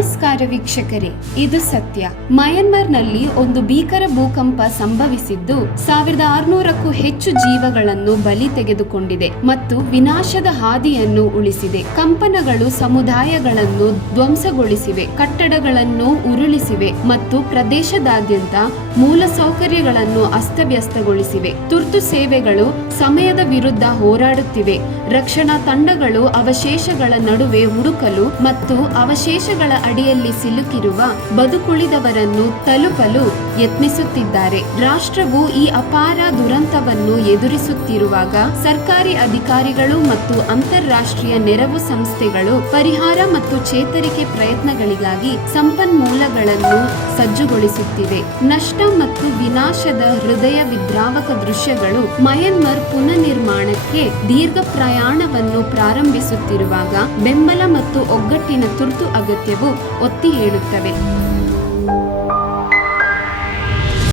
ನಮಸ್ಕಾರ ವೀಕ್ಷಕರೇ, ಇದು ಸತ್ಯ. ಮಯನ್ಮಾರ್ನಲ್ಲಿ ಒಂದು ಭೀಕರ ಭೂಕಂಪ ಸಂಭವಿಸಿದ್ದು 1600ಕ್ಕೂ ಹೆಚ್ಚು ಜೀವಗಳನ್ನು ಬಲಿ ತೆಗೆದುಕೊಂಡಿದೆ ಮತ್ತು ವಿನಾಶದ ಹಾದಿಯನ್ನು ಉಳಿಸಿದೆ. ಕಂಪನಗಳು ಸಮುದಾಯಗಳನ್ನು ಧ್ವಂಸಗೊಳಿಸಿವೆ, ಕಟ್ಟಡಗಳನ್ನು ಉರುಳಿಸಿವೆ ಮತ್ತು ಪ್ರದೇಶದಾದ್ಯಂತ ಮೂಲಸೌಕರ್ಯಗಳನ್ನು ಅಸ್ತವ್ಯಸ್ತಗೊಳಿಸಿವೆ. ತುರ್ತು ಸೇವೆಗಳು ಸಮಯದ ವಿರುದ್ಧ ಹೋರಾಡುತ್ತಿವೆ. ರಕ್ಷಣಾ ತಂಡಗಳು ಅವಶೇಷಗಳ ನಡುವೆ ಹುಡುಕಲು ಮತ್ತು ಅವಶೇಷಗಳ ಅಡಿಯಲ್ಲಿ ಸಿಲುಕಿರುವ ಬದುಕುಳಿದವರನ್ನು ತಲುಪಲು ಯತ್ನಿಸುತ್ತಿದ್ದಾರೆ. ರಾಷ್ಟ್ರವು ಈ ಅಪಾರ ದುರಂತವನ್ನು ಎದುರಿಸುತ್ತಿರುವಾಗ ಸರ್ಕಾರಿ ಅಧಿಕಾರಿಗಳು ಮತ್ತು ಅಂತಾರಾಷ್ಟ್ರೀಯ ನೆರವು ಸಂಸ್ಥೆಗಳು ಪರಿಹಾರ ಮತ್ತು ಚೇತರಿಕೆ ಪ್ರಯತ್ನಗಳಿಗಾಗಿ ಸಂಪನ್ಮೂಲಗಳನ್ನು ಸಜ್ಜುಗೊಳಿಸುತ್ತಿವೆ. ನಷ್ಟ ಮತ್ತು ವಿನಾಶದ ಹೃದಯ ವಿದ್ರಾವಕ ದೃಶ್ಯಗಳು ಮಯನ್ಮಾರ್ ಪುನರ್ನಿರ್ಮಾಣಕ್ಕೆ ದೀರ್ಘ ಪ್ರಯಾಣವನ್ನು ಪ್ರಾರಂಭಿಸುತ್ತಿರುವಾಗ ಬೆಂಬಲ ಮತ್ತು ಒಗ್ಗಟ್ಟಿನ ತುರ್ತು ಅಗತ್ಯವು ಒತ್ತಿ ಹೇಳುತ್ತವೆ.